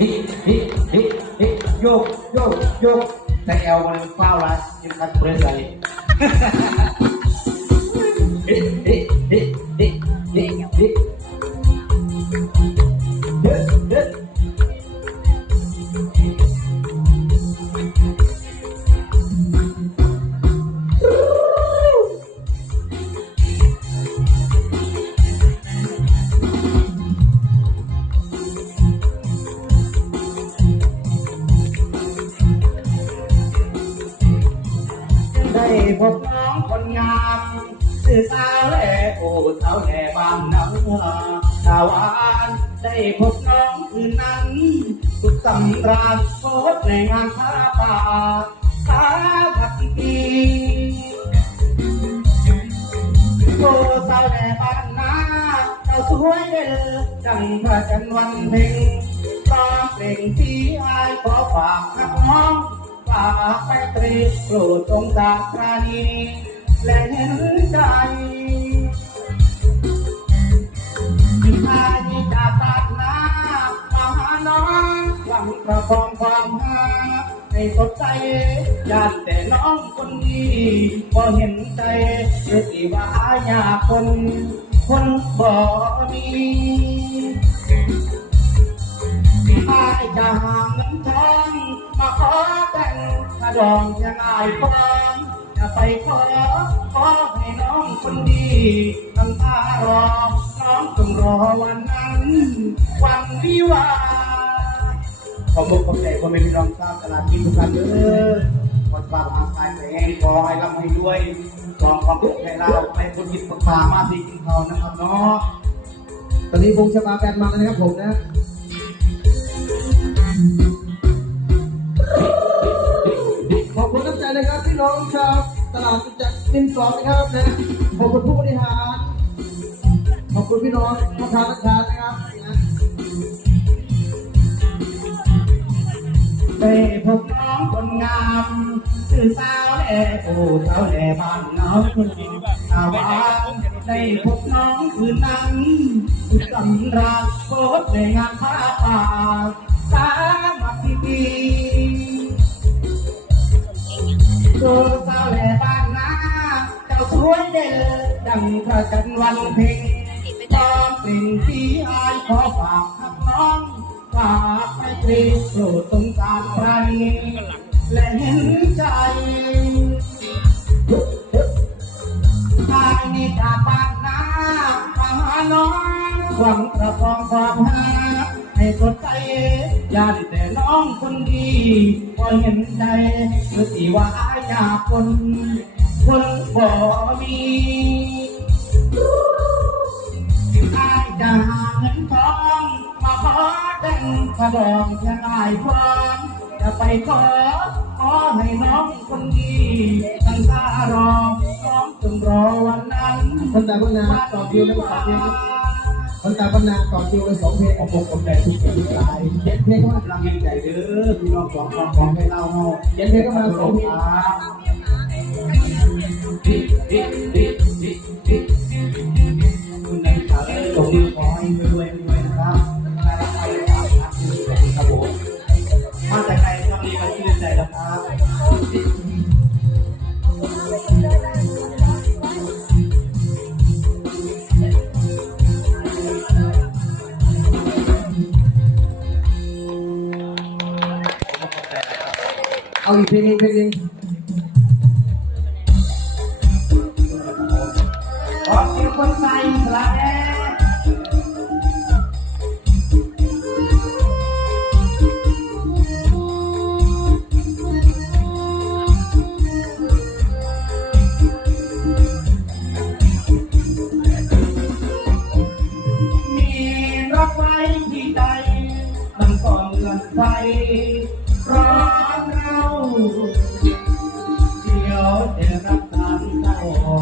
ฮิฮิฮิฮิโยกโยกโยกแต่เอลมันเฝ้าละยังคัดเปรสอะไพบน้องคนงามชื่อสาวแหล่โอ้สาวแหล่บ้านนาสาวหวานได้พบน้องคืนนั้น สุขสำราญโพสในงานผ้าป่าสาพักปีโอ้สาวแหล่บ้านนาเจ้าสวยเด้อดังพระจันทร์วันเพ็ญร้องเพลงที่อายขอฝากนักน้อง ไปตรีโปรดจงจากปราณีและเห็นใจที่พาที่จาตัดหน้ามาหาน้องหวังประคองความหาให้สดใสยานแต่น้องคนดีก็เห็นใจเรื่อที่ว่าอยากคน คนบ่มี ดองยังอายฟังจะไปขอขอให้น้องคนดีตั้งตารอ น้องต้องรอวันนั้น วันวิวาขอบคุณขอบใจคนเป็นพี่น้องชาวตลาดกินทุกท่านเด้อขอสบายร่างกายแข็งแรงขอให้ร่ำให้รวยขอความสุขให้เราไปคนกินปลามาที่กินเขานะครับเนาะ ตอนนี้วงชะบาแบนมาแล้วนะครับผมนะ น้องชาวตลาดจากนิมสองนะครับนะขอบคุณผู้บริหารขอบคุณพี่น้องพ่อค้าแม่ค้านะครับนะได้พบน้องคนงามชื่อสาวแหล่โอ้สาวแหล่บ้านน้องสาวาได้พบน้องคืนนั้นสุดสำราญโคตรในงานผ้าป่าสามัคคี โอ้สาวแหล่บ้านนาเจ้าสวยเด้อดังพระจันทร์วันเพ็ญตอนเป็นที่อายขอฝากขับน้องฝากไปตรีโปรดสงสารใครและเห็นใจทางนี้จากบ้านนามาหาน้องหวังประคองความหาให้สดใสยานแต่น้องคนดีก็เห็นใจเมื่อที่ว่าอยากคน คนบ่มีอายจะหาเงินทองมาขอแต่งกระดองยังอายความจะไปขอขอให้น้องคนดีตั้งตารอน้องจงรอวันนั้นคนตาพนาต่อคิวแล้วก็สองเพล งคนตาพนาต่อคิวเลยสองเพลงออกกออกใจทุกเพลงทุกลายเจ็ดเพลงเข้ามากำลังใจเด้อพี่น้องสองคนของให้เราเนาเจ็ดเพลงเข้ามาสองเพลงดิดิดิดิดิคุณนายสาวตรงนี้ขอให้รวยรวยนะครับน่ารักไปค เอาอีกเพลงหนึงเพลงหนึงขอเสียงคนใส่สละแน่มีรักไว้ที่ใจมันก็เหมือนไฟ ร้อนเราเดี๋ยวจะรับทานเจ้า